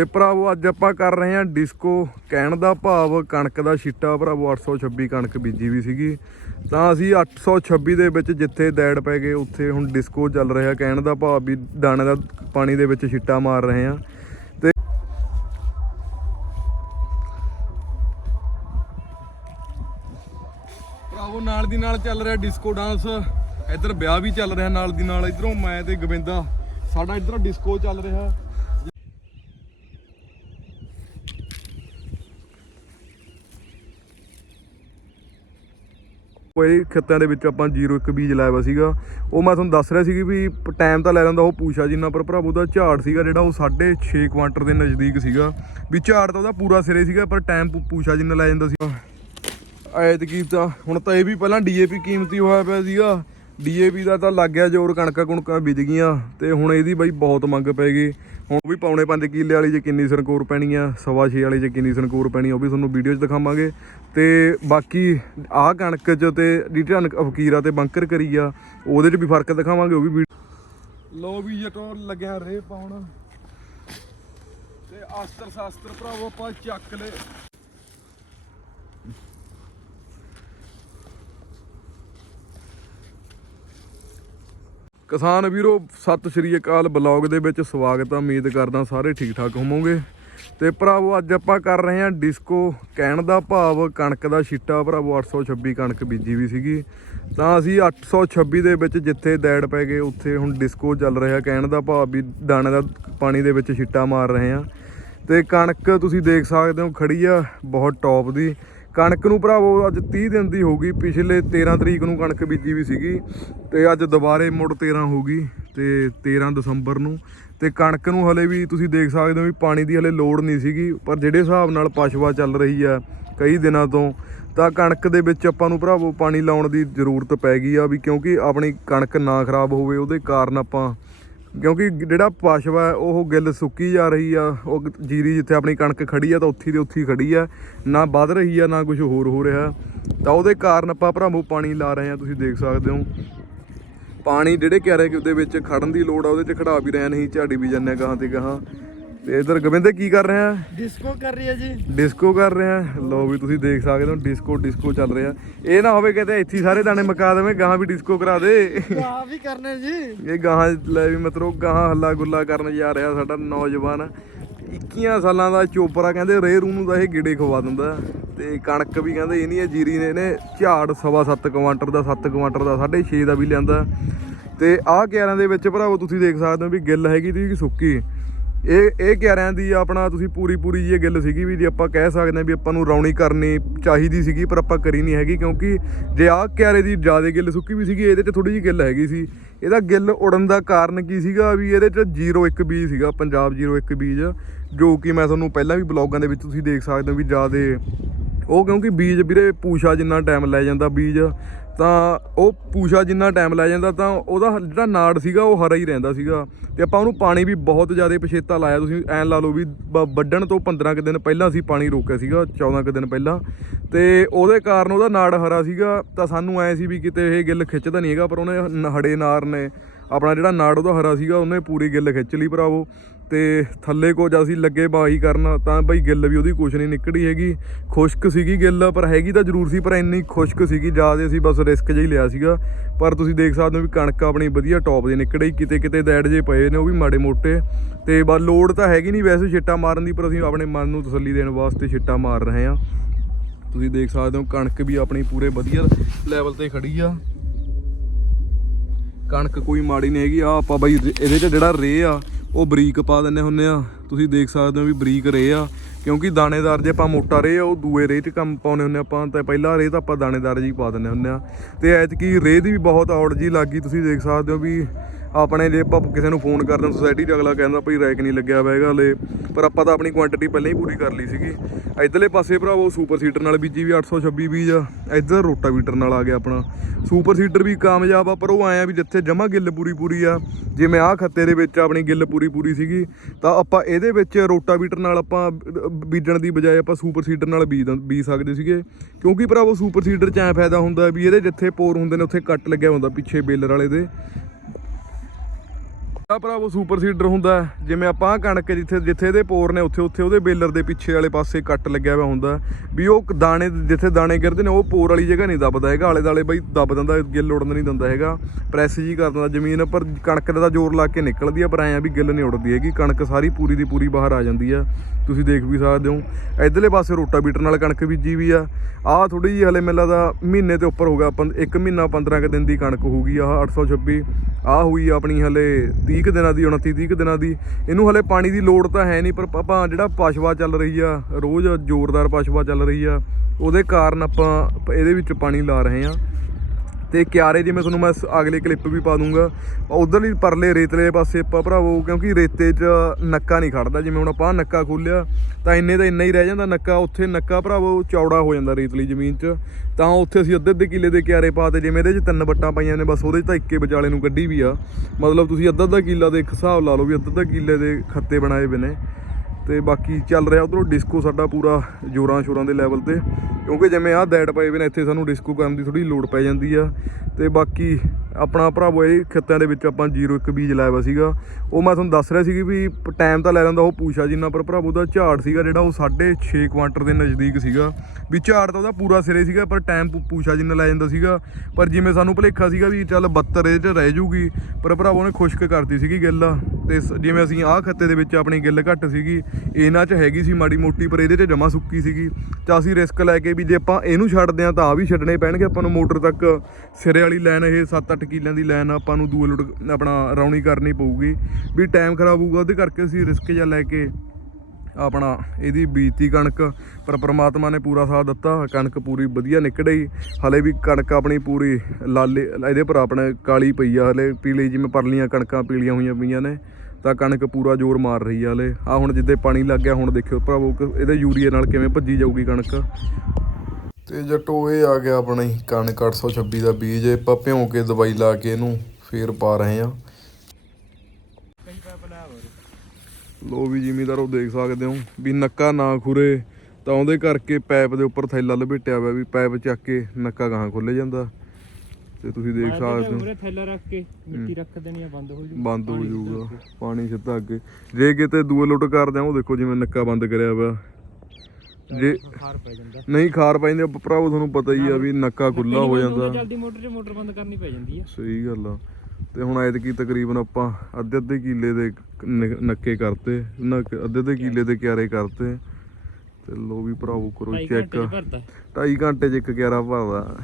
ਤੇ ਭਰਾਵੋ, ਅੱਜ ਆਪਾਂ ਕਰ ਰਹੇ ਹਾਂ ਡਿਸਕੋ ਕਹਿਣ ਦਾ ਭਾਵ ਕਣਕ ਦਾ ਛਿੱਟਾ। ਭਰਾਵੋ 826 ਕਣਕ ਬੀਜੀ ਵੀ ਸੀਗੀ। ਤਾਂ ਅਸੀਂ 826 ਦੇ ਵਿੱਚ ਜਿੱਥੇ ਦੈੜ ਪੈ ਗਏ, ਉੱਥੇ ਹੁਣ ਡਿਸਕੋ ਚੱਲ ਰਿਹਾ। ਕਹਿਣ ਦਾ ਭਾਵ ਵੀ ਦਾਣੇ ਦਾ ਪਾਣੀ ਦੇ ਵਿੱਚ ਛਿੱਟਾ ਮਾਰ ਰਹੇ ਹਾਂ। ਤੇ ਭਰਾਵੋ, ਨਾਲ ਦੀ ਨਾਲ ਚੱਲ ਰਿਹਾ ਡਿਸਕੋ ਡਾਂਸ ਇੱਧਰ ਵਿਆਹ ਵੀ ਚੱਲ ਰਿਹਾ ਨਾਲ ਦੀ ਨਾਲ। ਇਧਰੋਂ ਮੈਂ ਤੇ ਗੋਬਿੰਦਾ, ਸਾਡਾ ਇਧਰੋਂ ਡਿਸਕੋ ਚੱਲ ਰਿਹਾ। ਕੋਈ ਖੇਤਾਂ ਦੇ ਵਿੱਚ ਆਪਾਂ 01 ਬੀਜ ਲਾਇਆ ਵਾ ਸੀਗਾ। ਉਹ ਮੈਂ ਤੁਹਾਨੂੰ ਦੱਸ ਰਿਹਾ ਸੀ ਵੀ ਟਾਈਮ ਤਾਂ ਲੈ ਲੈਂਦਾ ਉਹ ਪੂਛਾ ਜਿੰਨਾ, ਪਰ ਭਰਾਵੋ ਦਾ ਝਾੜ ਸੀਗਾ ਜਿਹੜਾ ਉਹ 6.5 ਕੁਆਂਟਲ ਦੇ ਨਜ਼ਦੀਕ ਸੀਗਾ। ਵੀ ਝਾੜ ਤਾਂ ਉਹਦਾ ਪੂਰਾ ਸਿਰੇ ਸੀਗਾ, ਪਰ ਟਾਈਮ ਪੂਛਾ ਜਿੰਨਾ ਲੈ ਜਾਂਦਾ ਸੀ ਐਤਕੀ ਤਾਂ ਹੁਣ ਤਾਂ ਇਹ ਵੀ ਪਹਿਲਾਂ ਡੀਏਪੀ ਕੀਮਤੀ ਹੋਇਆ ਪਿਆ ਸੀਗਾ। ਡੀਏਪੀ ਦਾ ਤਾਂ ਲੱਗ ਗਿਆ ਜ਼ੋਰ ਕਣਕਾਂ ਕੁਣਕਾਂ ਵਿਜ ਗਈਆਂ ਤੇ ਹੁਣ ਇਹਦੀ ਬਾਈ ਬਹੁਤ ਮੰਗ ਪੈ ਗਈ। ਹੁਣ ਵੀ ਪੌਣੇ 5 ਕਿੱਲੇ ਵਾਲੀ 'ਚ ਕਿੰਨੀ ਸੰਕੂਰ ਪੈਣੀ ਆ, ਸਵਾ ਛੇ ਵਾਲੀ 'ਚ ਕਿੰਨੀ ਸੰਕੂਰ ਪੈਣੀ ਉਹ ਵੀ ਤੁਹਾਨੂੰ ਵੀਡੀਓ 'ਚ ਦਿਖਾਵਾਂਗੇ। ਤੇ ਬਾਕੀ ਆਹ ਕਣਕ 'ਚ ਤੇ ਡੀਟਨ ਫਕੀਰਾ ਤੇ ਬੰਕਰ ਕਰੀ ਆ, ਉਹਦੇ 'ਚ ਵੀ ਫ਼ਰਕ ਦਿਖਾਵਾਂਗੇ, ਉਹ ਵੀ ਲੋ ਵੀ ਜਟੋ ਲੱਗਿਆ ਰੇ ਪਾਉਣ। ਤੇ ਆਸਤਰ ਸ਼ਾਸਤਰ ਭਰਾਵੋ, ਆਪਾਂ ਚੱਕ ਲੈ ਕਿਸਾਨ ਵੀਰੋ, ਸਤਿ ਸ਼੍ਰੀ ਅਕਾਲ ਬਲੌਗ ਦੇ ਵਿੱਚ ਸਵਾਗਤ ਆ। ਉਮੀਦ ਕਰਦਾ ਸਾਰੇ ਠੀਕ ਠਾਕ ਹੋਵੋਗੇ। ਤੇ ਭਰਾਵੋ, ਅੱਜ ਆਪਾਂ ਕਰ ਰਹੇ ਹਾਂ ਡਿਸਕੋ ਕਹਿਣ ਦਾ ਭਾਵ ਕਣਕ ਦਾ ਛਿੱਟਾ। ਭਰਾਵੋ 826 ਕਣਕ ਬੀਜੀ ਵੀ ਸੀਗੀ। ਤਾਂ ਅਸੀਂ 826 ਦੇ ਵਿੱਚ ਜਿੱਥੇ ਦੈੜ ਪੈ ਗਏ, ਉੱਥੇ ਹੁਣ ਡਿਸਕੋ ਚੱਲ ਰਿਹਾ। ਕਹਿਣ ਦਾ ਭਾਵ ਵੀ ਦਾਣੇ ਦਾ ਪਾਣੀ ਦੇ ਵਿੱਚ ਛਿੱਟਾ ਮਾਰ ਰਹੇ ਹਾਂ। ਤੇ ਕਣਕ ਤੁਸੀਂ ਦੇਖ ਸਕਦੇ ਹੋ, ਖੜੀ ਆ, ਬਹੁਤ ਟੌਪ ਦੀ। ਕਣਕ ਨੂੰ ਭਰਾਵੋ, ਅੱਜ 30 ਦਿਨ ਦੀ ਹੋ ਗਈ। ਪਿਛਲੇ 13 ਤਰੀਕ ਨੂੰ ਕਣਕ ਬੀਜੀ ਵੀ ਸੀਗੀ ਤੇ ਅੱਜ ਦੁਬਾਰੇ ਮੁੜ 13 ਹੋ ਗਈ ਤੇ 13 ਦਸੰਬਰ ਨੂੰ। ਤੇ ਕਣਕ ਨੂੰ ਹਲੇ ਵੀ ਤੁਸੀਂ ਦੇਖ ਸਕਦੇ ਹੋ ਵੀ ਪਾਣੀ ਦੀ ਹਲੇ ਲੋੜ ਨਹੀਂ ਸੀਗੀ, ਪਰ ਜਿਹੜੇ ਹਿਸਾਬ ਨਾਲ ਪਸ਼ਵਾ ਚੱਲ ਰਹੀ ਆ ਕਈ ਦਿਨਾਂ ਤੋਂ, ਤਾਂ ਕਣਕ ਦੇ ਵਿੱਚ ਆਪਾਂ ਨੂੰ ਭਰਾਵੋ ਪਾਣੀ ਲਾਉਣ ਦੀ ਜ਼ਰੂਰਤ ਪੈ ਗਈ ਆ ਵੀ ਕਿਉਂਕਿ ਆਪਣੀ ਕਣਕ ਨਾ ਖਰਾਬ ਹੋਵੇ, ਉਹਦੇ ਕਾਰਨ ਆਪਾਂ ਕਿਉਂਕਿ ਜਿਹੜਾ ਪਸ਼ਵਾ ਹੈ, ਉਹ ਗਿੱਲ ਸੁੱਕੀ ਜਾ ਰਹੀ ਆ ਉਹ ਜੀਰੀ ਜਿੱਥੇ ਆਪਣੀ ਕਣਕ ਖੜੀ ਆ ਤਾਂ ਉੱਥੀ ਦੇ ਉੱਥੀ ਖੜੀ ਆ। ਨਾ ਵੱਧ ਰਹੀ ਆ ਨਾ ਕੁਝ ਹੋਰ ਹੋ ਰਿਹਾ। ਤਾਂ ਉਹਦੇ ਕਾਰਨ ਆਪਾਂ ਭਰਾਵੋ ਪਾਣੀ ਲਾ ਰਹੇ ਆ ਤੁਸੀਂ ਦੇਖ ਸਕਦੇ ਹੋ। ਪਾਣੀ ਜਿਹੜੇ ਕਿਆਰੇ ਦੇ ਵਿੱਚ ਖੜਨ ਦੀ ਲੋੜ ਆ ਉਹਦੇ 'ਚ ਖੜਾ ਵੀ ਰਹੇ ਨਹੀਂ ਝਾੜੀ ਵੀ ਜਾਂਦੇ ਗਾਹਾਂ ਤੇ ਗਾਹਾਂ। ਤੇ ਇਧਰ ਗਵਿੰਦਰ ਕੀ ਕਰ ਰਿਹਾ? ਡਿਸਕੋ ਕਰ ਰਹੀ ਹੈ ਜੀ। ਡਿਸਕੋ ਕਰ ਰਿਹਾ। ਲੋ ਵੀ ਤੁਸੀਂ ਦੇਖ ਸਕਦੇ ਹੋ ਡਿਸਕੋ ਡਿਸਕੋ ਚੱਲ ਰਿਹਾ। ਇਹ ਨਾ ਹੋਵੇ ਕਿਤੇ ਇੱਥੇ ਸਾਰੇ ਦਾਣੇ ਮਕਾ ਦੇਵੇਂ ਗਾਹਾਂ ਵੀ ਡਿਸਕੋ ਕਰਾ ਦੇ। ਆ ਵੀ ਕਰਨੇ ਜੀ। ਇਹ ਗਾਹਾਂ ਲੈ ਵੀ ਮਤਲਬ ਗਾਹਾਂ ਹੱਲਾ ਗੁੱਲਾ ਕਰਨ ਜਾ ਰਿਹਾ ਸਾਡਾ ਨੌਜਵਾਨ। 21 ਸਾਲਾਂ ਦਾ ਚੋਪਰਾ ਕਹਿੰਦੇ ਰੇ ਰੂ ਨੂੰ ਤਾਂ ਇਹ ਗਿੜੇ ਖਵਾ ਦਿੰਦਾ। ਤੇ ਕਣਕ ਵੀ ਕਹਿੰਦੇ ਇਹ ਨਹੀਂ ਹੈ ਜੀਰੀ ਨੇ ਇਹਨੇ ਝਾੜ ਸਵਾ ਸੱਤ ਕੁਆਂਟਲ ਦਾ 7 ਕੁਆਂਟਲ ਦਾ 6.5 ਦਾ ਵੀ ਲਿਆਂਦਾ। ਤੇ ਆਹ ਕਿਆਰਾਂ ਦੇ ਵਿੱਚ ਭਰਾਵੋ ਤੁਸੀਂ ਦੇਖ ਸਕਦੇ ਹੋ ਵੀ ਗਿੱਲ ਹੈਗੀ ਦੀ ਸੁੱਕੀ। ਇਹ ਇਹ ਕਿਆਰਿਆਂ ਦੀ ਆਪਣਾ ਤੁਸੀਂ ਪੂਰੀ ਪੂਰੀ ਜੀ ਇਹ ਗਿੱਲ ਸੀਗੀ ਵੀ ਜੇ ਆਪਾਂ ਕਹਿ ਸਕਦੇ ਹਾਂ ਵੀ ਆਪਾਂ ਨੂੰ ਰੌਣੀ ਕਰਨੀ ਚਾਹੀਦੀ ਸੀਗੀ, ਪਰ ਆਪਾਂ ਕਰੀ ਨਹੀਂ ਹੈਗੀ ਕਿਉਂਕਿ ਜੇ ਆਹ ਕਿਆਰੇ ਦੀ ਜ਼ਿਆਦਾ ਗਿੱਲ ਸੁੱਕੀ ਵੀ ਸੀਗੀ, ਇਹਦੇ 'ਚ ਥੋੜੀ ਜਿਹੀ ਗਿੱਲ ਹੈਗੀ ਸੀ। ਇਹਦਾ ਗਿੱਲ ਉੜਨ ਦਾ ਕਾਰਨ ਕੀ ਸੀਗਾ ਵੀ ਇਹਦੇ 'ਚ 01 ਬੀਜ ਸੀਗਾ, ਪੰਜਾਬ 01 ਬੀਜ ਜੋ ਕਿ ਮੈਂ ਤੁਹਾਨੂੰ ਪਹਿਲਾਂ ਵੀ ਬਲੌਗਾਂ ਦੇ ਵਿੱਚ ਤੁਸੀਂ ਦੇਖ ਸਕਦੇ ਹੋ ਵੀ ਜ਼ਿਆਦਾ ਉਹ ਕਿਉਂਕਿ ਬੀਜ ਵੀਰੇ ਪੂਛਾ ਜਿੰਨਾ ਟਾਈਮ ਲੈ ਜਾਂਦਾ ਬੀਜ ਤਾਂ ਉਹ ਪੂਸ਼ਾ ਜਿੰਨਾ ਟਾਈਮ ਲੈ ਜਾਂਦਾ ਤਾਂ ਉਹਦਾ ਜਿਹੜਾ ਨਾੜ ਸੀਗਾ ਉਹ ਹਰਾ ਹੀ ਰਹਿੰਦਾ ਸੀਗਾ। ਤੇ ਆਪਾਂ ਉਹਨੂੰ ਪਾਣੀ ਵੀ ਬਹੁਤ ਜ਼ਿਆਦਾ ਪਛੇਤਾ ਲਾਇਆ। ਤੁਸੀਂ ਐਂ ਲਾ ਲਓ ਵੀ ਬ- ਵੱਢਣ ਤੋਂ 15 ਕੁ ਦਿਨ ਪਹਿਲਾਂ ਅਸੀਂ ਪਾਣੀ ਰੋਕਿਆ ਸੀਗਾ 14 ਕੁ ਦਿਨ ਪਹਿਲਾਂ। ਤੇ ਉਹਦੇ ਕਾਰਨ ਉਹਦਾ ਨਾੜ ਹਰਾ ਸੀਗਾ। ਤਾਂ ਸਾਨੂੰ ਐ ਸੀ ਵੀ ਕਿਤੇ ਇਹ ਗਿੱਲ ਖਿੱਚਦਾ ਨਹੀਂ ਹੈਗਾ, ਪਰ ਉਹਨੇ ਹੜੇ ਨਾਰ ਨੇ। ਆਪਣਾ ਜਿਹੜਾ ਨਾੜ ਉਹਦਾ ਹਰਾ ਸੀਗਾ ਉਹਨੇ ਪੂਰੀ ਗਿੱਲ ਖਿੱਚ ਲਈ ਭਰਾਵੋ। ਤੇ ਥੱਲੇ ਕੁਝ ਅਸੀਂ ਲੱਗੇ ਬਾਹੀ ਕਰਨ, ਤਾਂ ਬਈ ਗਿੱਲ ਵੀ ਉਹਦੀ ਕੁਛ ਨਹੀਂ ਨਿਕੜੀ ਹੈਗੀ। ਖੁਸ਼ਕ ਸੀਗੀ ਗਿੱਲ, ਪਰ ਹੈਗੀ ਤਾਂ ਜ਼ਰੂਰ ਸੀ, ਪਰ ਇੰਨੀ ਖੁਸ਼ਕ ਸੀਗੀ, ਜ਼ਿਆਦਾ ਅਸੀਂ ਬਸ ਰਿਸਕ ਜਿਹਾ ਹੀ ਲਿਆ ਸੀਗਾ। ਪਰ ਤੁਸੀਂ ਦੇਖ ਸਕਦੇ ਹੋ ਵੀ ਕਣਕ ਆਪਣੀ ਵਧੀਆ ਟੌਪ ਦੀ ਨਿਕੜੀ ਕਿਤੇ ਕਿਤੇ ਦੈੜ ਜੇ ਪਏ ਨੇ ਉਹ ਵੀ ਮਾੜੇ ਮੋਟੇ। ਤੇ ਬਸ ਲੋੜ ਤਾਂ ਹੈਗੀ ਨਹੀਂ ਵੈਸੇ ਛਿੱਟਾ ਮਾਰਨ ਦੀ, ਪਰ ਅਸੀਂ ਆਪਣੇ ਮਨ ਨੂੰ ਤਸੱਲੀ ਦੇਣ ਵਾਸਤੇ ਛਿੱਟਾ ਮਾਰ ਰਹੇ ਹਾਂ। ਤੁਸੀਂ ਦੇਖ ਸਕਦੇ ਹੋ ਕਣਕ ਵੀ ਆਪਣੀ ਪੂਰੇ ਵਧੀਆ ਲੈਵਲ ਤੇ ਖੜੀ ਆ। ਕਣਕ ਕੋਈ ਮਾੜੀ ਨਹੀਂ ਹੈਗੀ। ਆ ਆਪਾਂ ਬਈ ਇਹਦੇ 'ਚ ਜਿਹੜਾ ਰੇ ਆ, ਉਹ ਬਰੀਕ ਪਾ ਦਿੰਨੇ ਹੁੰਨੇ ਆ। ਤੁਸੀਂ ਦੇਖ ਸਕਦੇ ਹੋ ਵੀ ਬਰੀਕ ਰੇ ਆ। ਕਿਉਂਕਿ ਦਾਣੇਦਾਰ ਜੇ ਆਪਾਂ ਮੋਟਾ ਰੇ ਆ, ਉਹ ਦੂਏ ਰੇ 'ਚ ਕੰਮ ਪਾਉਨੇ ਹੁੰਨੇ ਆਪਾਂ। ਤਾਂ ਪਹਿਲਾ ਰੇ ਤਾਂ ਆਪਾਂ ਦਾਣੇਦਾਰ ਜੀ ਪਾ ਦਿੰਨੇ ਹੁੰਨੇ ਆ। ਤੇ ਐਤਕੀ ਰੇ ਦੀ ਵੀ ਬਹੁਤ ਔੜ ਜੀ ਲੱਗੀ ਤੁਸੀਂ ਦੇਖ ਸਕਦੇ ਹੋ ਵੀ ਆਪਣੇ ਜੇ ਆਪਾਂ ਕਿਸੇ ਨੂੰ ਫੋਨ ਕਰਦੇ ਹਾਂ ਸੋਸਾਇਟੀ 'ਚ ਅਗਲਾ ਕਹਿੰਦਾ ਭਈ ਰੈਕ ਨਹੀਂ ਲੱਗਿਆ ਹੋਇਆ ਹੈਗਾ ਹਲੇ। ਪਰ ਆਪਾਂ ਤਾਂ ਆਪਣੀ ਕੁਆਂਟੀਟੀ ਪਹਿਲਾਂ ਹੀ ਪੂਰੀ ਕਰ ਲਈ ਸੀਗੀ। ਇਧਰਲੇ ਪਾਸੇ ਭਰਾਵੋ ਸੁਪਰ ਸੀਟਰ ਨਾਲ ਬੀਜੀ ਵੀ 826 ਬੀਜ ਆ। ਇਧਰ ਰੋਟਾਵੀਟਰ ਨਾਲ ਆ ਗਿਆ ਆਪਣਾ। ਸੁਪਰ ਸੀਡਰ ਵੀ ਕਾਮਯਾਬ ਆ, ਪਰ ਉਹ ਆਇਆ ਵੀ ਜਿੱਥੇ ਜਮਾ ਗਿੱਲ ਪੂਰੀ ਪੂਰੀ ਆ ਜਿਵੇਂ ਆਹ ਖੱਤੇ ਦੇ ਵਿੱਚ ਆਪਣੀ ਗਿੱਲ ਪੂਰੀ ਪੂਰੀ ਸੀਗੀ, ਤਾਂ ਆਪਾਂ ਇਹਦੇ ਵਿੱਚ ਰੋਟਾਵੀਟਰ ਨਾਲ ਆਪਾਂ ਬੀਜਣ ਦੀ ਬਜਾਏ ਆਪਾਂ ਸੁਪਰ ਸੀਡਰ ਨਾਲ ਬੀਜ ਦ- ਬੀਜ ਸਕਦੇ ਸੀਗੇ। ਕਿਉਂਕਿ ਭਰਾਵੋ ਸੁਪਰ ਸੀਡਰ ਚ ਐ ਫਾਇਦਾ ਹੁੰਦਾ ਵੀ ਇਹਦੇ ਜਿੱਥੇ ਪੋਰ ਹੁੰਦੇ ਨੇ, ਉੱਥੇ ਕੱਟ ਲੱਗਿਆ ਹੁੰਦਾ ਪਿੱਛੇ ਬੇਲਰ ਵਾਲੇ ਦੇ। ਆ ਭਰਾਵੋ ਸੁਪਰ ਸੀਡਰ ਹੁੰਦਾ ਜਿਵੇਂ ਆਪਾਂ ਕਣਕ ਜਿੱਥੇ ਜਿੱਥੇ ਇਹਦੇ ਪੋਰ ਨੇ, ਉੱਥੇ ਉੱਥੇ ਉਹਦੇ ਬੇਲਰ ਦੇ ਪਿੱਛੇ ਵਾਲੇ ਪਾਸੇ ਕੱਟ ਲੱਗਿਆ ਹੋਇਆ ਹੁੰਦਾ ਵੀ ਉਹ ਦਾਣੇ ਜਿੱਥੇ ਦਾਣੇ ਗਿਰਦੇ ਨੇ, ਉਹ ਪੋਰ ਵਾਲੀ ਜਗ੍ਹਾ ਨਹੀਂ ਦੱਬਦਾ ਹੈਗਾ। ਆਲੇ ਦਾਲੇ ਬਈ ਦੱਬ ਦਿੰਦਾ, ਗਿੱਲ ਉੜਨ ਨਹੀਂ ਦਿੰਦਾ ਹੈਗਾ। ਪ੍ਰੈਸ ਜੀ ਕਰ ਦਿੰਦਾ, ਜ਼ਮੀਨ ਪਰ ਕਣਕ ਦਾ ਜ਼ੋਰ ਲਾ ਕੇ ਨਿਕਲਦੀ ਆ, ਪਰ ਐਂ ਆ ਵੀ ਗਿੱਲ ਨਹੀਂ ਉੜਦੀ ਹੈਗੀ। ਕਣਕ ਸਾਰੀ ਪੂਰੀ ਦੀ ਪੂਰੀ ਬਾਹਰ ਆ ਜਾਂਦੀ ਆ। ਤੁਸੀਂ ਦੇਖ ਵੀ ਸਕਦੇ ਹੋ। ਇਧਰਲੇ ਪਾਸੇ ਰੋਟਾ ਬੀਟਰ ਨਾਲ ਕਣਕ ਬੀਜੀ ਵੀ ਆ। ਆਹ ਥੋੜੀ ਜਿਹੀ ਹਲੇ ਮੈਨੂੰ ਦਾ ਮਹੀਨੇ ਤੇ ਉੱਪਰ ਹੋ ਗਿਆ। ਆਪਾਂ ਇੱਕ ਮਹੀਨਾ 15 ਕੁ ਦਿਨ ਦੀ ਕਣਕ ਹੋਊਗੀ ਆਹ 826 ਆਹ ਹੋਈ ਆ ਆਪਣੀ ਹਲੇ 30 ਕੁ ਦਿਨਾਂ ਦੀ 29 30 ਕੁ ਦਿਨਾਂ ਦੀ। ਇਹਨੂੰ ਹਲੇ ਪਾਣੀ ਦੀ ਲੋੜ ਤਾਂ ਹੈ ਨਹੀਂ, ਪਰ ਆਪਾਂ ਜਿਹੜਾ ਪਸ਼ਵਾ ਚੱਲ ਰਹੀ ਆ, ਰੋਜ਼ ਜ਼ੋਰਦਾਰ ਪਸ਼ਵਾ ਚੱਲ ਰਹੀ ਆ, ਉਹਦੇ ਕਾਰਨ ਆਪਾਂ ਇਹਦੇ ਵਿੱਚ ਪਾਣੀ ਲਾ ਰਹੇ ਆ। ਤੇ ਕਿਆਰੇ ਜਿਵੇਂ ਤੁਹਾਨੂੰ ਮੈਂ ਅਗਲੇ ਕਲਿੱਪ ਵੀ ਪਾ ਦੂੰਗਾ। ਉਧਰਲੀ ਪਰਲੇ ਰੇਤਲੇ ਪਾਸੇ ਆਪਾਂ ਭਰਾਵੋ ਕਿਉਂਕਿ ਰੇਤੇ 'ਚ ਨੱਕਾ ਨਹੀਂ ਖੜਦਾ। ਜਿਵੇਂ ਹੁਣ ਆਪਾਂ ਨੱਕਾ ਖੋਲਿਆ, ਤਾਂ ਇੰਨੇ ਦਾ ਇੰਨਾ ਹੀ ਰਹਿ ਜਾਂਦਾ ਨੱਕਾ। ਉੱਥੇ ਨੱਕਾ ਭਰਾਵੋ ਚੌੜਾ ਹੋ ਜਾਂਦਾ ਰੇਤਲੀ ਜ਼ਮੀਨ 'ਚ। ਤਾਂ ਉੱਥੇ ਅਸੀਂ ਅੱਧੇ ਅੱਧੇ ਕਿੱਲੇ ਦੇ ਕਿਆਰੇ ਪਾਤੇ ਜਿਵੇਂ ਇਹਦੇ 'ਚ ਤਿੰਨ ਬੱਟਾਂ ਪਾਈਆਂ ਨੇ, ਬਸ ਉਹਦੇ 'ਚ ਤਾਂ ਇੱਕੇ ਵਿਚਾਲੇ ਨੂੰ ਕੱਢੀ ਵੀ ਆ। ਮਤਲਬ ਤੁਸੀਂ ਅੱਧਾ ਅੱਧਾ ਕਿੱਲਾ ਦੇ ਇੱਕ ਹਿਸਾਬ ਲਾ ਲਓ ਵੀ ਅੱਧਾ ਅੱਧਾ ਕਿੱਲੇ ਦੇ ਖੱਤੇ ਬਣਾਏ ਵੇ ਨੇ। ਤੇ ਬਾਕੀ ਚੱਲ ਰਿਹਾ ਉਧਰੋਂ ਡਿਸਕੋ ਸਾਡਾ ਪੂਰਾ ਜੋਰਾਂ ਸ਼ੋਰਾਂ ਦੇ ਲੈਵਲ ਤੇ। ਕਿਉਂਕਿ ਜਿਵੇਂ ਆਹ ਦੈਟ ਪਏ ਵੇ ਨੇ, ਇੱਥੇ ਸਾਨੂੰ ਡਿਸਕੋ ਕਰਨ ਦੀ ਥੋੜੀ ਲੋੜ ਪੈ ਜਾਂਦੀ ਆ। ਤੇ ਬਾਕੀ ਆਪਣਾ ਭਰਾਵੋ ਇਹ ਖੇਤਾਂ ਦੇ ਵਿੱਚ ਆਪਾਂ 01 ਬੀਜ ਲਾਇਆ ਵਾ ਸੀਗਾ। ਉਹ ਮੈਂ ਤੁਹਾਨੂੰ ਦੱਸ ਰਿਹਾ ਸੀ ਕਿ ਵੀ ਟਾਈਮ ਤਾਂ ਲੈ ਲੈਂਦਾ, ਉਹ ਪੂਛਾ ਜਿੰਨਾ, ਪਰ ਭਰਾਵੋ ਦਾ ਝਾੜ ਸੀਗਾ ਜਿਹੜਾ ਉਹ 6.5 ਕੁਆਂਟਰ ਦੇ ਨਜ਼ਦੀਕ ਸੀਗਾ। ਵੀ ਝਾੜ ਤਾਂ ਉਹਦਾ ਪੂਰਾ ਸਿਰੇ ਸੀਗਾ, ਪਰ ਟਾਈਮ ਪੂਛਾ ਜਿੰਨਾ ਲੈ ਜਾਂਦਾ ਸੀਗਾ। ਪਰ ਜਿਵੇਂ ਸਾਨੂੰ ਭੁਲੇਖਾ ਸੀਗਾ ਵੀ ਚੱਲ 72 ਇਹਦੇ 'ਚ ਰਹਿ ਜੂਗੀ, ਪਰ ਭਰਾਵੋ ਨੇ ਖੁਸ਼ਕ ਕਰਤੀ ਸੀਗੀ ਗਿੱਲ। ਤੇ ਸ- ਜਿਵੇਂ ਅਸੀਂ ਆਹ ਖੱਤੇ ਦੇ ਵਿੱਚ ਆਪਣੀ ਗਿੱਲ ਘੱਟ ਸੀਗੀ, ਇਹਨਾਂ 'ਚ ਹੈਗੀ ਸੀ ਮਾੜੀ ਮੋਟੀ, ਪਰ ਇਹਦੇ 'ਚ ਜਮਾ ਸੁੱਕੀ ਸੀਗੀ। ਤਾਂ ਅਸੀਂ ਰਿਸਕ ਲੈ ਕੇ ਵੀ ਜੇ ਆਪਾਂ ਇਹਨੂੰ ਛੱਡਦੇ ਆ ਤਾਂ ਆ ਵੀ ਛੱਡਣੇ ਪੈਣਗੇ, ਆਪਾਂ ਨੂੰ ਮੋਟਰ ਤੱਕ ਸਿਰੇ ਵਾਲੀ ਲਾਈਨ ਇਹ 7-8 ਕਿੱਲਿਆਂ ਦੀ ਲਾਈਨ ਆਪਾਂ ਨੂੰ ਦੂਏ ਲੁੱਟ ਆਪਣਾ ਰੌਣੀ ਕਰਨੀ ਪਊਗੀ। ਵੀ ਟਾਈਮ ਖਰਾਬ ਹੋਊਗਾ, ਉਹਦੇ ਕਰਕੇ ਅਸੀਂ ਰਿਸਕ ਜਿਹਾ ਲੈ ਕੇ ਆਪਣਾ ਇਹਦੀ ਬੀਜਤੀ ਕਣਕ ਪਰ ਪ੍ਰਮਾਤਮਾ ਨੇ ਪੂਰਾ ਸਾਥ ਦਿੱਤਾ, ਕਣਕ ਪੂਰੀ ਵਧੀਆ ਨਿਕੜਈ ਹਲੇ ਵੀ ਕਣਕ ਆਪਣੀ ਪੂਰੀ ਲਾਲੇ, ਇਹਦੇ ਪਰ ਆਪਣੇ ਕਾਲੀ ਪਈ ਆ, ਹਲੇ ਪੀਲੀ ਜਿਵੇਂ ਪਰਲੀਆਂ ਕਣਕਾਂ ਪੀਲੀਆਂ ਹੋਈਆਂ ਪਈਆਂ ਨੇ, ਤਾਂ ਕਣਕ ਪੂਰਾ ਜ਼ੋਰ ਮਾਰ ਰਹੀ ਆ ਹਲੇ। ਆ ਹੁਣ ਜਿੱਦੇ ਪਾਣੀ ਲੱਗ ਗਿਆ, ਹੁਣ ਦੇਖਿਓ ਭਰਾਵੋ ਇਹਦੇ ਯੂਰੀਆ ਨਾਲ ਕਿਵੇਂ ਭੱਜੀ ਜਾਊਗੀ ਕਣਕ। ਤੇ ਜੱਟੋ ਇਹ ਆ ਗਿਆ ਆਪਣੀ ਕਣਕ 826 ਦਾ ਬੀਜ ਇਹ ਆਪਾਂ ਭਿਉਂ ਕੇ ਦਵਾਈ ਲਾ ਕੇ ਇਹਨੂੰ ਫੇਰ ਪਾ ਰਹੇ ਆ ਲੋ ਵੀ ਜ਼ਿਮੀਦਾਰੋ ਦੇਖ ਸਕਦੇ ਹੋ ਵੀ ਨੱਕਾ ਨਾ ਖੁਰੇ ਤਾਂ ਉਹਦੇ ਕਰਕੇ ਪਾਈਪ ਦੇ ਉੱਪਰ ਥੈਲਾ ਲਪੇਟਿਆ ਹੋਇਆ ਵੀ ਪਾਈਪ ਚੱਕ ਕੇ ਨੱਕਾ ਗਾਹਾਂ ਖੁੱਲੇ ਜਾਂਦਾ। ਤੇ ਤੁਸੀਂ ਦੇਖ ਸਕਦੇ ਹੋ। ਉਰੇ ਥੈਲਾ ਰੱਖ ਕੇ ਮਿੱਟੀ ਰੱਖ ਦੇਣੀ ਆ ਬੰਦ ਹੋ ਜੂ। ਬੰਦ ਹੋ ਜਾਊਗਾ ਪਾਣੀ ਸਿੱਧਾ ਅੱਗੇ। ਜੇ ਕਿਤੇ ਦੂਏ ਲੁੱਟ ਕਰਦੇ ਆ ਉਹ ਦੇਖੋ ਜਿਵੇਂ ਨੱਕਾ ਬੰਦ ਕਰਿਆ ਹੋਇਆ ਜੇ ਖਾਰ ਪੈ ਜਾਂਦਾ। ਨਹੀਂ ਖਾਰ ਭਰਾਵੋ ਤੁਹਾਨੂੰ ਪਤਾ ਹੀ ਆ ਵੀ ਨੱਕਾ ਖੁੱਲਾ ਹੋ ਜਾਂਦਾ। ਜਲਦੀ ਮੋਟਰ 'ਚ ਮੋਟਰ ਬੰਦ ਕਰਨੀ ਪੈ ਜਾਂਦੀ ਆ। ਸਹੀ ਗੱਲ ਆ। ਤੇ ਹੁਣ ਐਤਕੀ ਤਕਰੀਬਨ ਆਪਾਂ ਅੱਧੇ ਅੱਧੇ ਕਿੱਲੇ ਦੇ ਨ- ਨੱਕੇ ਕਰਤੇ ਨੱਕ ਅੱਧੇ ਅੱਧੇ ਕਿੱਲੇ ਦੇ ਕਿਆਰੇ ਕਰਤੇ। ਤੇ ਲੋ ਵੀ ਭਰਾਵੋ ਕਰੋ ਢਾਈ ਚੈੱਕ। 'ਚ ਭਰਦਾ 2.5 ਘੰਟੇ 'ਚ ਇੱਕ ਕਿਆਰਾ ਭਰਦਾ।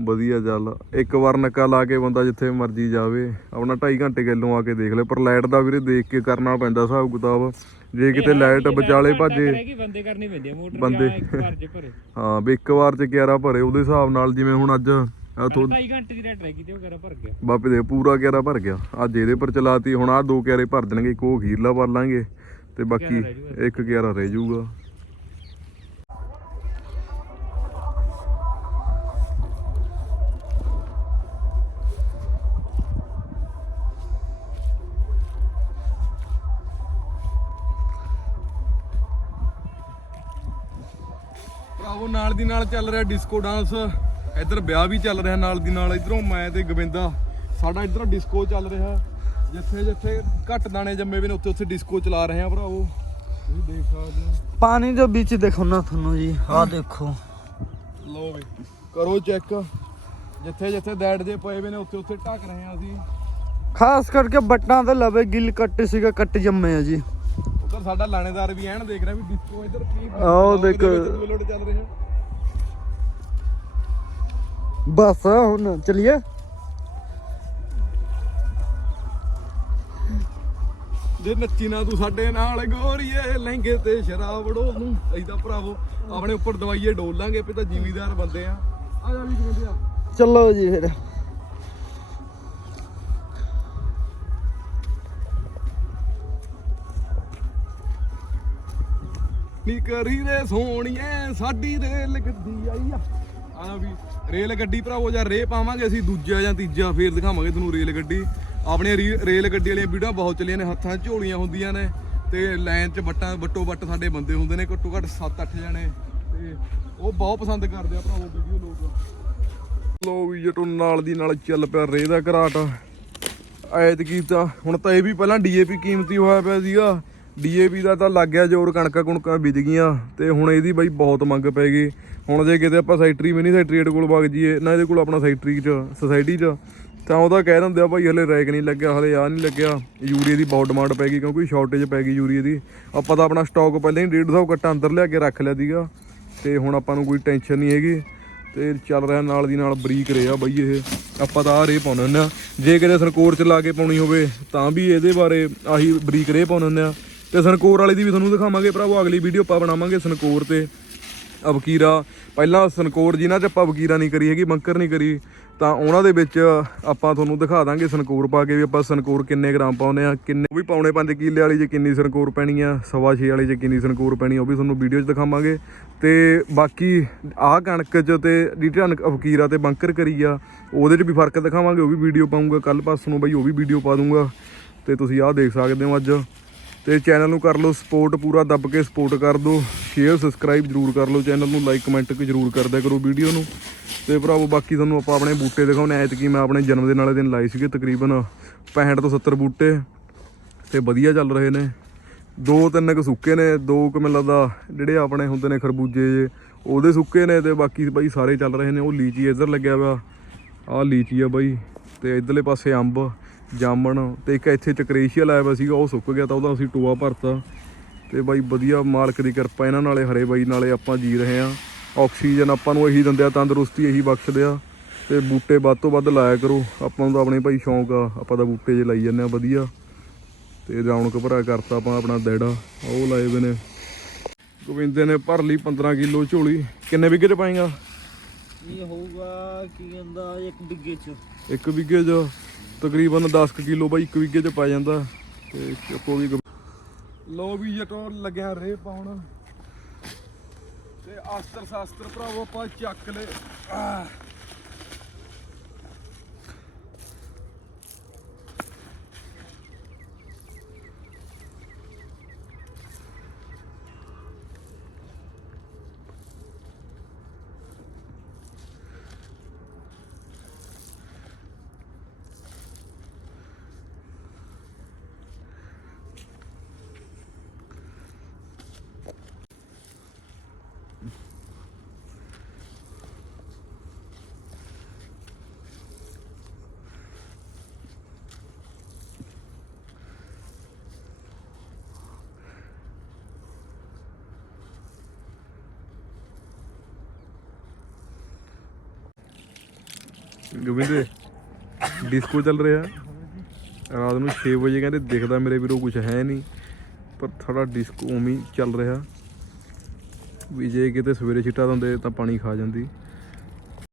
ਵਧੀਆ ਚੱਲ। ਇੱਕ ਵਾਰ ਨੱਕਾ ਲਾ ਕੇ ਬੰਦਾ ਜਿੱਥੇ ਮਰਜ਼ੀ ਜਾਵੇ। ਆਪਣਾ 2.5 ਘੰਟੇ ਗੱਲੋਂ ਆ ਕੇ ਦੇਖ ਲੈ ਪਰ ਲਾਈਟ ਦਾ ਵੀਰੇ ਦੇਖ ਕੇ ਕਰਨਾ ਪੈਂਦਾ ਹਿਸਾਬ ਕਿਤਾਬ ਜੇ ਕਿਤੇ ਲਾਈਟ ਵਿਚਾਲੇ ਭਾਜੇ। ਬੰਦੇ ਕਰਨੀ ਪੈਂਦੀ ਆ ਮੋਟਰ ਬੰਦੇ। ਜਾਂ ਇੱਕ ਵਾਰ 'ਚ ਭਰੇ। ਹਾਂ ਵੀ ਇੱਕ ਵਾਰ 'ਚ ਕਿਆਰਾ ਭਰੇ ਉਹਦੇ ਹਿਸਾਬ ਨਾਲ ਜਿਵੇਂ ਹੁਣ ਅੱਜ ਆ ਥੋ 2.5 ਘੰਟੇ ਦੀ ਰੈਟ ਰਹਿ ਗਈ ਤੇ ਉਹ ਭਰ ਗਿਆ। ਬਾਪੇ ਦੇ ਪੂਰਾ ਕਿਆਰਾ ਭਰ ਗਿਆ। ਅੱਜ ਇਹਦੇ ਪਰ ਚਲਾਤੀ ਹੁਣ ਆ ਦੋ ਕਿਆਰੇ ਭਰ ਦੇਣਗੇ ਇੱਕ ਉਹ ਖੀਰਲਾ ਭਰ ਲਾਂਗੇ ਤੇ ਬਾਕੀ। ਇੱਕ ਕਿਆਰਾ ਰਹਿ ਜਾਊਗਾ ਨਾਲ ਦੀ ਨਾਲ ਚੱਲ ਰਿਹਾ ਡਿਸਕੋ ਡਾਂਸ ਇੱਧਰ ਵਿਆਹ ਵੀ ਚੱਲ ਰਿਹਾ ਨਾਲ ਦੀ ਨਾਲ। ਇਧਰੋਂ ਮੈਂ ਤੇ ਗਵਿੰਦਾ ਸਾਡਾ ਇਧਰ ਡਿਸਕੋ ਚੱਲ ਰਿਹਾ। ਜਿੱਥੇ ਜਿੱਥੇ ਘੱਟ ਦਾਣੇ ਜੰਮੇ ਵੀ ਨੇ ਉੱਥੇ ਉੱਥੇ ਡਿਸਕੋ ਚਲਾ ਰਹੇ ਆ ਭਰਾਵੋ। ਤੁਸੀਂ ਦੇਖ ਸਕਦੇ ਹੋ। ਪਾਣੀ ਦੇ ਵਿੱਚ ਦੇਖੋ ਨਾ ਤੁਹਾਨੂੰ ਜੀ ਆਹ ਦੇਖੋ। ਲਓ ਵੀ ਕਰੋ ਚੈੱਕ ਜਿੱਥੇ ਜਿੱਥੇ ਦੈੜ ਜੇ ਪਏ ਵੇ ਨੇ ਉੱਥੇ ਉੱਥੇ ਢੱਕ ਰਹੇ ਆ ਅਸੀਂ। ਖਾਸ ਕਰਕੇ ਬੱਟਾਂ ਤੇ ਲਵੇ ਗਿੱਲ ਕੱਟ ਸੀਗਾ ਕੱਟ ਜੰਮੇ ਆ ਜੀ। ਉਧਰ ਸਾਡਾ ਲਾਣੇਦਾਰ ਵੀ ਐਨ ਦੇਖ ਰਿਹਾ ਵੀ ਡਿਸਕੋ ਇੱਧਰ ਕੀ ਆਓ ਦੇਖ। ਚੱਲ ਰਿਹਾ। ਬਸ ਹੁਣ ਚਲਿਏ। ਜੇ ਨੱਚੀ ਨਾ ਤੂੰ ਸਾਡੇ ਨਾਲ ਗੋਰੀਏ ਲਹਿੰਗੇ ਤੇ ਸ਼ਰਾਬ ਡੋਲ। ਨੂੰ ਤਾਂ ਭਰਾਵੋ ਆਪਣੇ ਉੱਪਰ ਦਵਾਈਏ ਡੋਲ ਲਾਂਗੇ ਪੇ ਤਾਂ ਜ਼ਿਮੀਦਾਰ ਬੰਦੇ ਆ। ਆ ਜਾ ਵੀ ਬੰਦੇ ਆ। ਚਲੋ ਜੀ ਫਿਰ। ਨੀ ਕਰੀ ਰੇ ਸੋਹਣੀਏ ਸਾਡੀ ਰੇਲ ਗੱਡੀ ਆਈ ਆ। ਆ ਵੀ ਰੇਲ ਗੱਡੀ ਭਰਾਵੋ, ਜਾਂ ਰੇ ਪਾਵਾਂਗੇ ਅਸੀਂ ਦੂਜਾ ਜਾਂ ਤੀਜਾ ਫੇਰ ਦਿਖਾਵਾਂਗੇ ਤੁਹਾਨੂੰ ਰੇਲ ਗੱਡੀ। ਆਪਣੀਆਂ ਰੀ- ਰੇਲ ਗੱਡੀ ਵਾਲੀਆਂ ਵੀਡੀਓ ਬਹੁਤ ਚੱਲੀਆਂ ਨੇ, ਹੱਥਾਂ 'ਚ ਝੋਲੀਆਂ ਹੁੰਦੀਆਂ ਨੇ, ਤੇ ਲਾਈਨ 'ਚ ਵੱਟਾਂ, ਵੱਟੋ ਵੱਟ ਸਾਡੇ ਬੰਦੇ ਹੁੰਦੇ ਨੇ, ਘੱਟੋ ਘੱਟ 7-8 ਜਣੇ, ਤੇ ਉਹ ਬਹੁਤ ਪਸੰਦ ਕਰਦੇ ਆ ਭਰਾਵੋ ਵੀਡੀਓ ਲੋਕ। ਲੋ ਵੀ ਜਟੋ, ਨਾਲ ਦੀ ਨਾਲ ਚੱਲ ਪਿਆ ਰੇ ਦਾ ਘਰਾਟ। ਐਤ ਕੀਤਾ ਹੁਣ ਤਾਂ ਇਹ ਵੀ ਪਹਿਲਾਂ ਡੀਏਪੀ ਕੀਮਤੀ ਹੋਇਆ ਪਿਆ ਸੀਗਾ। ਡੀਏਪੀ ਦਾ ਤਾਂ ਲੱਗ ਗਿਆ ਜ਼ੋਰ ਕਣਕਾਂ ਕੁਣਕਾਂ ਵਿਜ ਗਈਆਂ, ਤੇ ਹੁਣ ਇਹਦੀ ਬਾਈ ਬਹੁਤ ਮੰਗ ਪੈ ਗਈ। ਹੁਣ ਜੇ ਕਿਤੇ ਆਪਾਂ ਸੈਕਟਰੀ ਮਿਨੀ ਸੈਕਟਰੀਏਟ ਕੋਲ ਵਗ ਜੀਏ ਨਾ ਇਹਦੇ ਕੋਲ ਆਪਣਾ ਸੈਕਟਰੀ ਚ ਸੁਸਾਇਟੀ ਚ, ਤਾਂ ਉਹਦਾ ਕਹਿ ਦਿੰਦੇ ਆ ਭਾਈ ਹਲੇ ਰੈਕ ਨਹੀਂ ਲੱਗਿਆ, ਹਲੇ ਆ ਨਹੀਂ ਲੱਗਿਆ। ਯੂਰੀਏ ਦੀ ਬਹੁਤ ਡਿਮਾਂਡ ਪੈ ਗਈ ਕਿਉਂਕਿ ਸ਼ਾਰਟੇਜ ਪੈ ਗਈ ਯੂਰੀਏ ਦੀ। ਆਪਾਂ ਤਾਂ ਆਪਣਾ ਸਟਾਕ ਪਹਿਲਾਂ ਹੀ 150 ਕੱਟਾ ਅੰਦਰ ਲਿਆ ਕੇ ਰੱਖ ਲਿਆ ਸੀਗਾ, ਤੇ ਹੁਣ ਆਪਾਂ ਨੂੰ ਕੋਈ ਟੈਨਸ਼ਨ ਨਹੀਂ ਹੈਗੀ। ਤੇ ਚੱਲ ਰਿਹਾ ਨਾਲ ਦੀ ਨਾਲ ਬਰੀਕ ਰਿਹਾ ਬਈ ਇਹ। ਆਪਾਂ ਤਾਂ ਆ ਰੇ ਪਾਉਣੇ ਹੁੰਦੇ ਆ। ਜੇ ਕਿਤੇ ਸਨਕੋਰ ਚ ਲਾ ਕੇ ਪਾਉਣੀ ਹੋਵੇ, ਤਾਂ ਵੀ ਇਹਦੇ ਬਾਰੇ ਆਹੀ ਬਰੀਕ ਰੇ ਪਾਉਣੇ ਹੁੰਦੇ ਆ। ਤੇ ਸਨਕੋਰ ਵਾਲੇ ਦੀ ਵੀ ਤੁਹਾਨੂੰ ਦਿਖਾਵਾਂਗੇ ਭਰਾਵੋ, ਅਗਲੀ ਵੀਡੀਓ ਆਪਾਂ ਬਣਾਵਾਂਗੇ ਸਨਕੋਰ ਤੇ। ਅਬਕੀਰਾ ਪਹਿਲਾਂ ਸਨਕੋਰ ਜਿਨ੍ਹਾਂ ਚ ਆਪਾਂ ਅਬਕੀਰਾ ਨਹੀਂ ਕਰੀ ਹੈਗੀ, ਬੰਕਰ ਨਹੀਂ ਕਰੀ, ਤਾਂ ਉਹਨਾਂ ਦੇ ਵਿੱਚ ਆਪਾਂ ਤੁਹਾਨੂੰ ਦਿਖਾ ਦਾਂਗੇ ਸਨਕੋਰ ਪਾ ਕੇ ਵੀ ਆਪਾਂ ਸਨਕੋਰ ਕਿੰਨੇ ਗ੍ਰਾਮ ਪਾਉਨੇ ਆ ਕਿੰਨੇ ਉਹ ਵੀ ਪਾਉਣੇ 5 ਕਿੱਲੇ ਵਾਲੀ 'ਚ ਕਿੰਨੀ ਸਨਕੋਰ ਪੈਣੀ ਆ, ਸਵਾ ਛੇ ਵਾਲੀ 'ਚ ਕਿੰਨੀ ਸਨਕੋਰ ਪੈਣੀ ਆ, ਉਹ ਵੀ ਤੁਹਾਨੂੰ ਵੀਡੀਓ 'ਚ ਦਿਖਾਵਾਂਗੇ। ਤੇ ਬਾਕੀ ਆਹ ਕਣਕ 'ਚ ਤੇ ਜਿਹੜੀ ਕਣਕ ਅਬਕੀਰਾ ਤੇ ਬੰਕਰ ਕਰੀ ਆ, ਉਹਦੇ 'ਚ ਵੀ ਫ਼ਰਕ ਦਿਖਾਵਾਂਗੇ, ਉਹ ਵੀ ਵੀਡੀਓ ਪਾਉਂਗਾ ਕੱਲ ਪਾਸ ਨੂੰ ਬਈ ਉਹ ਵੀ ਵੀਡੀਓ ਪਾ ਦੂੰਗਾ। ਤੇ ਤੁਸੀਂ ਆਹ ਦੇਖ ਸਕਦੇ ਹੋ ਅੱਜ। ਤੇ ਚੈਨਲ ਨੂੰ ਕਰ ਲਓ ਸਪੋਰਟ ਪੂਰਾ ਦੱਬ ਕੇ ਸਪੋਰਟ ਕਰ ਦਿਓ। ਸ਼ੇਅਰ ਸਬਸਕ੍ਰਾਈਬ ਜਰੂਰ ਕਰ ਲਓ ਚੈਨਲ ਨੂੰ ਲਾਈਕ ਕਮੈਂਟ ਜਰੂਰ ਕਰਦਿਆ ਕਰੋ ਵੀਡੀਓ ਨੂੰ। ਤੇ ਭਰਾਵੋ, ਬਾਕੀ ਤੁਹਾਨੂੰ ਆਪਾਂ ਆਪਣੇ ਬੂਟੇ ਦਿਖਾਉਣੇ ਐਤਕੀ ਮੈਂ ਆਪਣੇ ਜਨਮ ਦਿਨ ਵਾਲੇ ਦਿਨ ਲਾਏ ਸੀਗੇ ਤਕਰੀਬਨ 65 ਤੋਂ 70 ਬੂਟੇ। ਤੇ ਵਧੀਆ ਚੱਲ ਰਹੇ ਨੇ। ਦੋ ਤਿੰਨ ਕੁ ਸੁੱਕੇ ਨੇ, ਦੋ ਕੁ ਮੈਨੂੰ ਲੱਗਦਾ ਜਿਹੜੇ ਆਪਣੇ ਹੁੰਦੇ ਨੇ ਖਰਬੂਜੇ ਜੇ, ਉਹਦੇ ਸੁੱਕੇ ਨੇ ਤੇ ਬਾਕੀ ਬਾਈ ਸਾਰੇ ਚੱਲ ਰਹੇ ਨੇ। ਉਹ ਲੀਚੀ ਇੱਧਰ ਲੱਗਿਆ ਵਾ। ਆਹ ਲੀਚੀ ਆ ਬਾਈ। ਤੇ ਇਧਰਲੇ ਪਾਸੇ ਅੰਬ। ਜਾਮਣ ਤੇ ਇੱਕ ਇੱਥੇ ਚਕਰੇਸ਼ੀਆ ਲਾਇਆ ਵਾ ਸੀਗਾ ਉਹ ਸੁੱਕ ਗਿਆ ਤਾਂ ਉਹਦਾ ਅਸੀਂ ਟੋਆ ਭਰਤਾ। ਤੇ ਬਾਈ ਵਧੀਆ ਮਾਲਕ ਦੀ ਕਿਰਪਾ ਇਹਨਾਂ ਨਾਲੇ ਹਰੇ ਬਾਈ ਨਾਲੇ ਆਪਾਂ ਜੀ ਰਹੇ ਆ ਆਕਸੀਜਨ ਆਪਾਂ ਨੂੰ ਇਹੀ ਦਿੰਦੇ ਆ ਤੰਦਰੁਸਤੀ ਇਹੀ ਬਖਸ਼ਦੇ ਆ। ਤੇ ਬੂਟੇ ਵੱਧ ਤੋਂ ਵੱਧ ਲਾਇਆ ਕਰੋ। ਆਪਾਂ ਨੂੰ ਤਾਂ ਆਪਣੇ ਭਾਈ ਸ਼ੌਂਕ ਆ ਆਪਾਂ ਤਾਂ ਬੂਟੇ ਜੇ ਲਾਈ ਜਾਂਦੇ ਆ ਵਧੀਆ। ਤੇ ਰੌਣਕ ਭਰਾ ਕਰਤਾ ਆਪਾਂ ਆਪਣਾ ਦੇੜਾ ਉਹ ਲਾਏ ਵੇ ਨੇ। ਗੋਬਿੰਦੇ ਨੇ ਭਰ ਲਈ 15 ਕਿਲੋ ਝੋਲੀ। ਕਿੰਨੇ ਵਿਗੇ ਚ ਪਾਏਗਾ? ਇਹ ਹੋਊਗਾ ਕੀ ਕਹਿੰਦਾ ਇੱਕ ਬਿੱਗੇ ਚ। ਇੱਕ ਵਿਗੇ ਚ। ਤਕਰੀਬਨ 10 ਕਿਲੋ ਬਾਈ ਇੱਕ ਵਿਗੇ ਚ ਪੈ ਜਾਂਦਾ ਤੇ ਚੱਕੋ ਵੀ ਗ- ਲੋ ਵੀ ਜਟੋ ਲੱਗਿਆ ਰੇ ਪਾਉਣ। ਤੇ ਆਸਤਰ ਸ਼ਾਸਤਰ ਭਰਾਵੋ, ਆਪਾਂ ਚੱਕ ਲੈ ਗੋਬਿੰਦ ਡਿਸਕੋ ਚੱਲ ਰਿਹਾ। ਰਾਤ ਨੂੰ 6 ਵਜੇ ਕਹਿੰਦੇ ਦਿਖਦਾ ਮੇਰੇ ਵੀਰੋ ਕੁਝ ਹੈ ਨਹੀਂ, ਪਰ ਥੋੜਾ ਡਿਸਕੋ ਉਵੇਂ ਹੀ ਚੱਲ ਰਿਹਾ। ਵੀ ਜੇ ਕਿਤੇ ਸਵੇਰੇ ਛਿੱਟਾ ਦਿੰਦੇ ਤਾਂ ਪਾਣੀ ਖਾ ਜਾਂਦੀ।